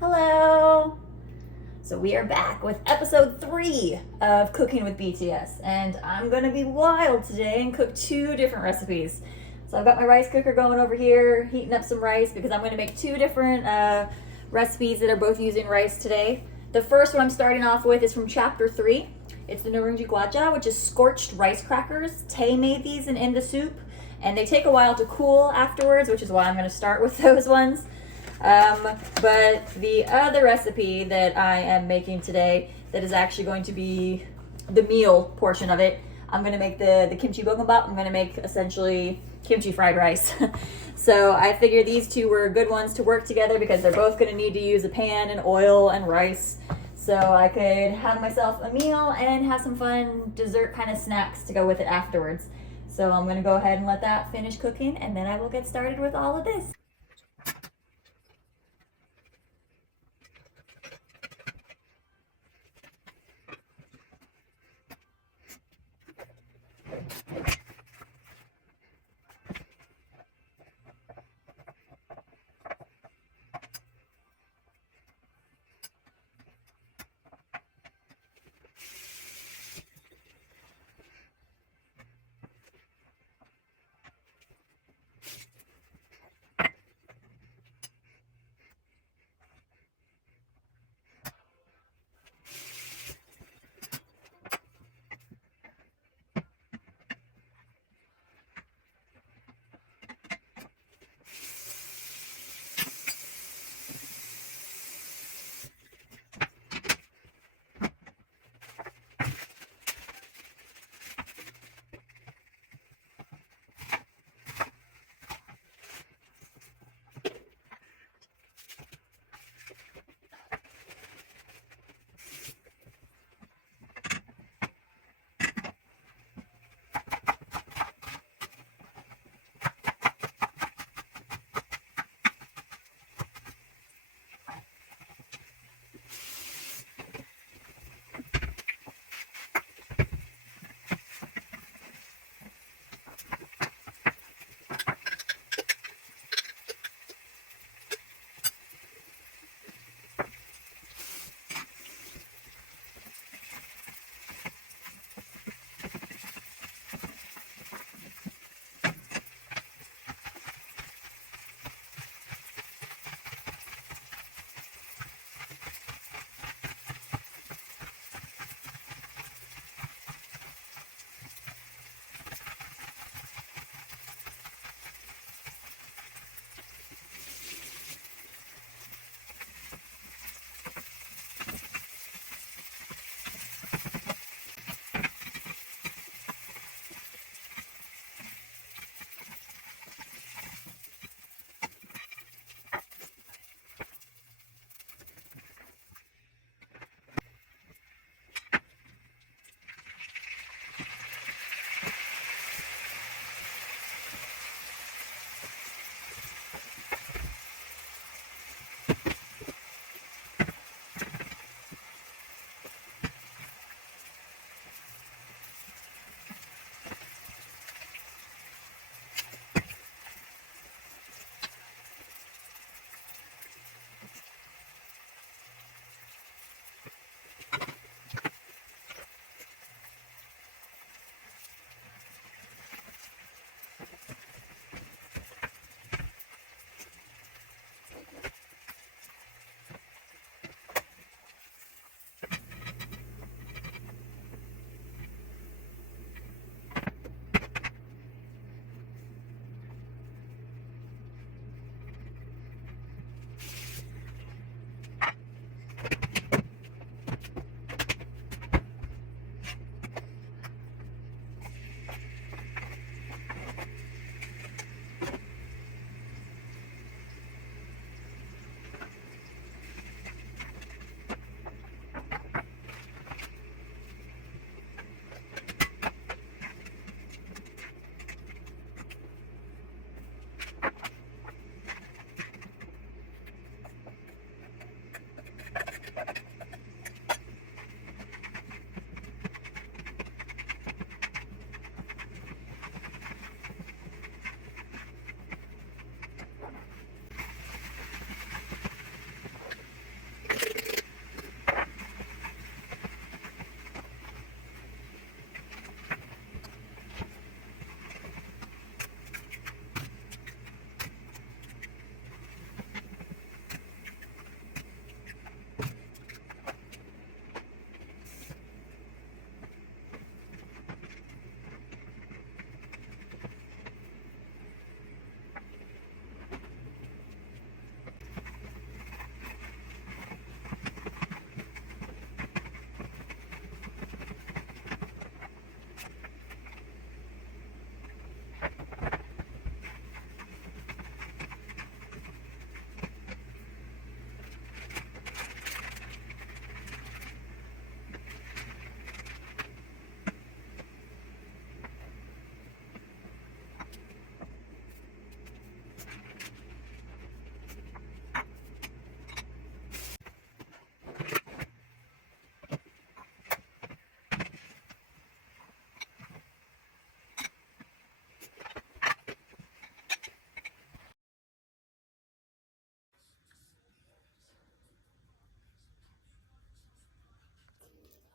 Hello! So we are back with episode 3 of Cooking with BTS, and I'm gonna be wild today and cook 2 different recipes. So I've got my rice cooker going over here, heating up some rice because I'm gonna make 2 different recipes that are both using rice today. The first one I'm starting off with is from chapter 3. It's the Nurungji Gwaja, which is scorched rice crackers. Tay made these in the soup, and they take a while to cool afterwards, which is why I'm gonna start with those ones. But the other recipe that I am making today that is actually going to be the meal portion of it, I'm going to make the kimchi bokkeumbap. I'm going to make essentially kimchi fried rice. So I figured these 2 were good ones to work together because they're both going to need to use a pan and oil and rice. So I could have myself a meal and have some fun dessert kind of snacks to go with it afterwards. So I'm going to go ahead and let that finish cooking, and then I will get started with all of this.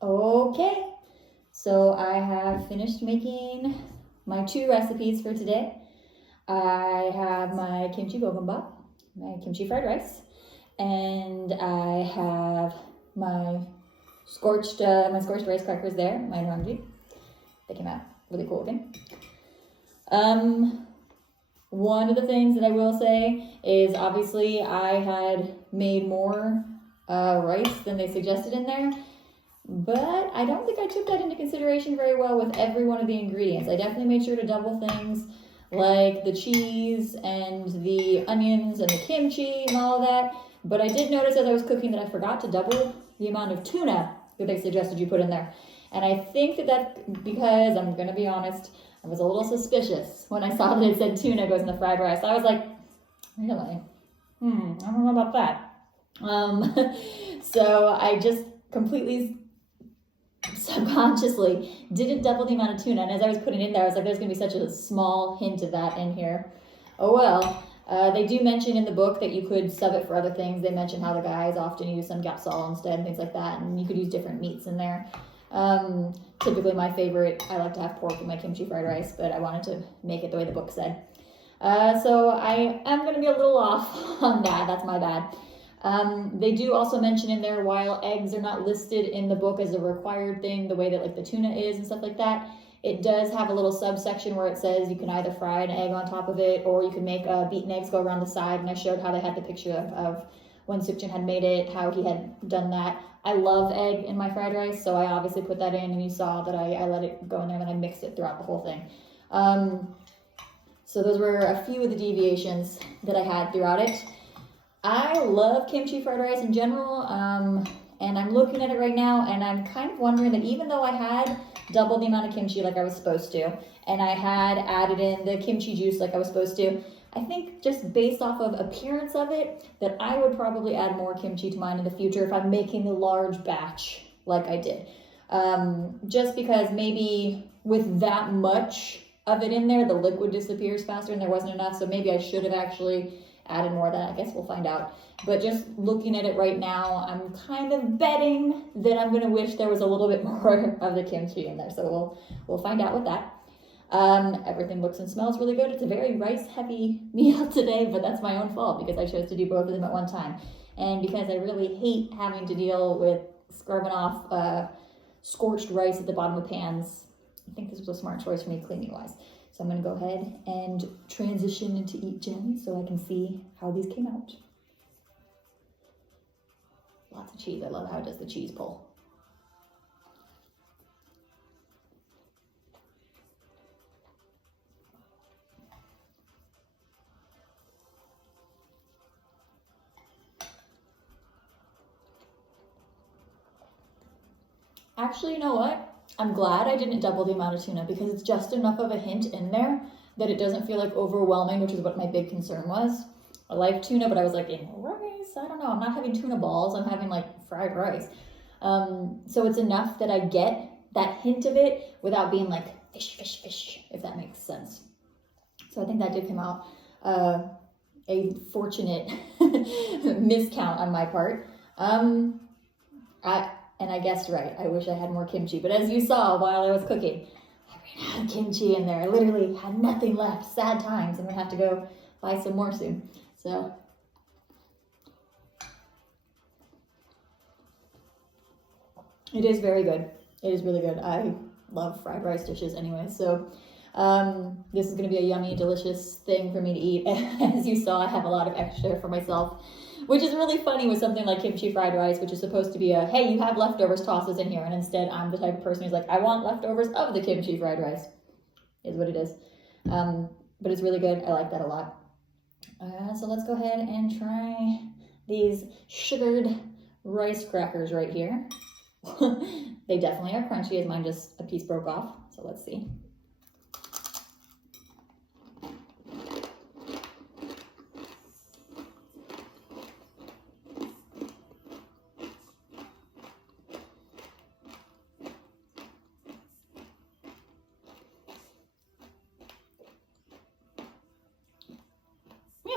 Okay, so I have finished making my 2 recipes for today. I have my kimchi bokkeumbap, my kimchi fried rice, and I have my scorched rice crackers there, my rangi. They came out really cool looking. One of the things that I will say is obviously I had made more rice than they suggested in there, but I don't think I took that into consideration very well with every one of the ingredients. I definitely made sure to double things like the cheese and the onions and the kimchi and all of that, but I did notice as I was cooking that I forgot to double the amount of tuna that they suggested you put in there. And I think that that's because, I'm going to be honest, I was a little suspicious when I saw that it said tuna goes in the fried rice. I was like, really? I don't know about that. So I just completely subconsciously didn't double the amount of tuna. And as I was putting it in there, I was like, there's going to be such a small hint of that in here. Oh well. They do mention in the book that you could sub it for other things. They mention how the guys often use some gapsol instead and things like that. And you could use different meats in there. Typically my favorite, I like to have pork in my kimchi fried rice, but I wanted to make it the way the book said. So I am going to be a little off on that. That's my bad. They do also mention in there, while eggs are not listed in the book as a required thing, the way that like the tuna is and stuff like that, it does have a little subsection where it says you can either fry an egg on top of it, or you can make beaten eggs go around the side. And I showed how they had the picture of when EatJen had made it, how he had done that. I love egg in my fried rice, so I obviously put that in, and you saw that I let it go in there and then I mixed it throughout the whole thing. So those were a few of the deviations that I had throughout it. I love kimchi fried rice in general, and I'm looking at it right now, and I'm kind of wondering that even though I had double the amount of kimchi like I was supposed to, and I had added in the kimchi juice like I was supposed to, I think just based off of appearance of it, that I would probably add more kimchi to mine in the future if I'm making a large batch like I did. Just because maybe with that much of it in there, the liquid disappears faster and there wasn't enough, so maybe I should have actually added more of that. I guess we'll find out. But just looking at it right now, I'm kind of betting that I'm gonna wish there was a little bit more of the kimchi in there. So we'll find out with that. Everything looks and smells really good. It's a very rice heavy meal today, but that's my own fault because I chose to do both of them at one time. And because I really hate having to deal with scrubbing off scorched rice at the bottom of pans, I think this was a smart choice for me cleaning wise. So I'm going to go ahead and transition into EatJen so I can see how these came out. Lots of cheese. I love how it does the cheese pull. Actually, you know what? I'm glad I didn't double the amount of tuna because it's just enough of a hint in there that it doesn't feel like overwhelming, which is what my big concern was. I like tuna, but I was like, in rice, I don't know. I'm not having tuna balls. I'm having like fried rice. So it's enough that I get that hint of it without being like fish, fish, fish, if that makes sense. So I think that did come out a fortunate miscount on my part. And I guessed right. I wish I had more kimchi. But as you saw while I was cooking, I ran out of kimchi in there. I literally had nothing left. Sad times. I'm going to have to go buy some more soon. So it is very good. It is really good. I love fried rice dishes anyway. So this is going to be a yummy, delicious thing for me to eat. As you saw, I have a lot of extra for myself, which is really funny with something like kimchi fried rice, which is supposed to be a, hey, you have leftovers, toss this in here. And instead, I'm the type of person who's like, I want leftovers of the kimchi fried rice, is what it is. But it's really good. I like that a lot. So let's go ahead and try these sugared rice crackers right here. They definitely are crunchy, as mine just a piece broke off. So let's see.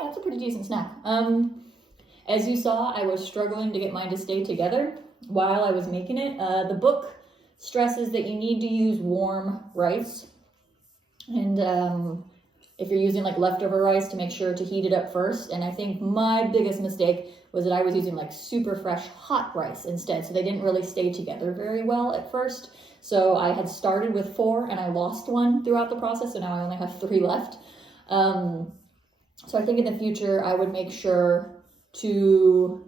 That's a pretty decent snack. As you saw, I was struggling to get mine to stay together while I was making it. The book stresses that you need to use warm rice. And if you're using like leftover rice, to make sure to heat it up first. And I think my biggest mistake was that I was using like super fresh hot rice instead. So they didn't really stay together very well at first. So I had started with 4 and I lost 1 throughout the process. So now I only have 3 left. So I think in the future, I would make sure to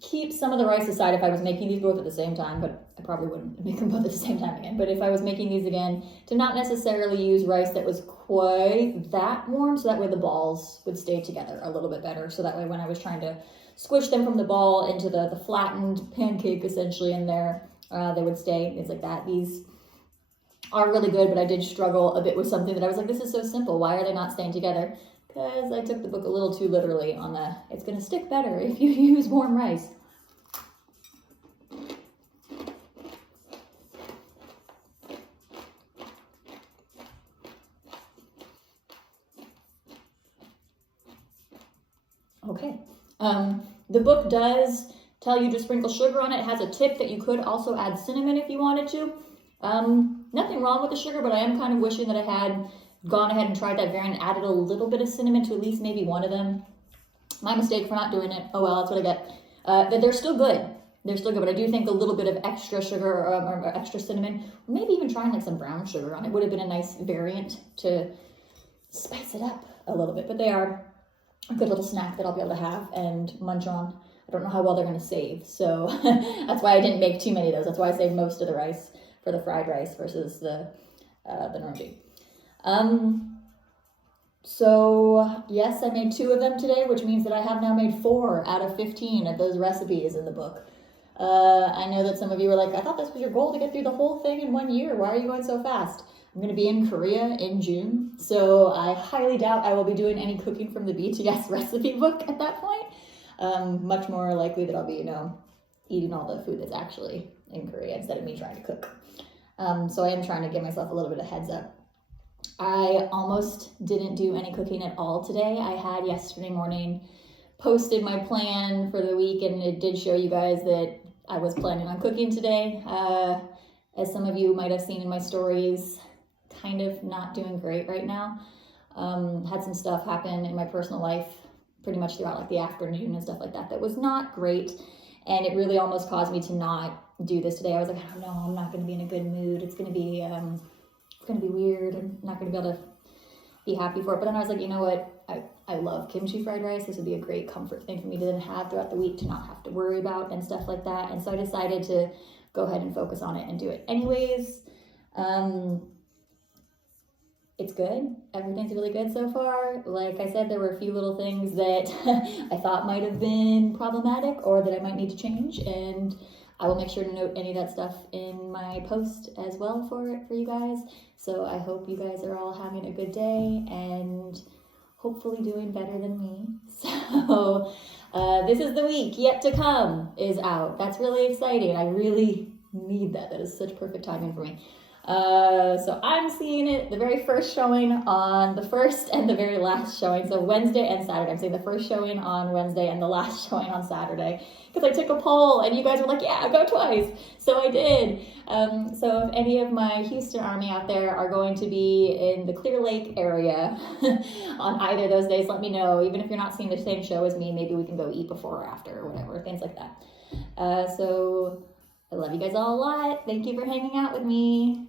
keep some of the rice aside if I was making these both at the same time, but I probably wouldn't make them both at the same time again. But if I was making these again, to not necessarily use rice that was quite that warm, so that way the balls would stay together a little bit better. So that way when I was trying to squish them from the ball into the flattened pancake essentially in there, they would stay, things like that. These are really good, but I did struggle a bit with something that I was like, this is so simple. Why are they not staying together? Because I took the book a little too literally on the, it's going to stick better if you use warm rice. Okay. The book does tell you to sprinkle sugar on it. It has a tip that you could also add cinnamon if you wanted to. Nothing wrong with the sugar, but I am kind of wishing that I had gone ahead and tried that variant, added a little bit of cinnamon to at least maybe one of them. My mistake for not doing it. Oh well, that's what I get. They're still good. They're still good, but I do think a little bit of extra sugar or extra cinnamon, or maybe even trying like some brown sugar on it would have been a nice variant to spice it up a little bit. But they are a good little snack that I'll be able to have and munch on. I don't know how well they're going to save, so that's why I didn't make too many of those. That's why I saved most of the rice for the fried rice versus the nonji. So yes, I made 2 of them today, which means that I have now made 4 out of 15 of those recipes in the book. I know that some of you were like, I thought this was your goal to get through the whole thing in 1 year. Why are you going so fast? I'm going to be in Korea in June, so I highly doubt I will be doing any cooking from the BTS recipe book at that point. Much more likely that I'll be, eating all the food that's actually in Korea instead of me trying to cook. So I am trying to give myself a little bit of heads up. I almost didn't do any cooking at all today. I had yesterday morning posted my plan for the week, and it did show you guys that I was planning on cooking today. As some of you might have seen in my stories, kind of not doing great right now. Had some stuff happen in my personal life pretty much throughout like the afternoon and stuff like that that was not great, and it really almost caused me to not do this today. I was like, I don't know, I'm not going to be in a good mood. It's going to be weird. I'm not going to be able to be happy for it. But then I was like, you know what? I love kimchi fried rice. This would be a great comfort thing for me to then have throughout the week to not have to worry about and stuff like that. And so I decided to go ahead and focus on it and do it anyways. It's good. Everything's really good so far. Like I said, there were a few little things that I thought might have been problematic or that I might need to change, and I will make sure to note any of that stuff in my post as well for you guys. So I hope you guys are all having a good day and hopefully doing better than me. So this is the week yet to come is out. That's really exciting. I really need that. That is such perfect timing for me. So I'm seeing it, the very first showing on the first and the very last showing. So Wednesday and Saturday. I'm seeing the first showing on Wednesday and the last showing on Saturday. Because I took a poll and you guys were like, yeah, go twice. So I did. So if any of my Houston Army out there are going to be in the Clear Lake area on either of those days, let me know. Even if you're not seeing the same show as me, maybe we can go eat before or after or whatever, things like that. So I love you guys all a lot. Thank you for hanging out with me.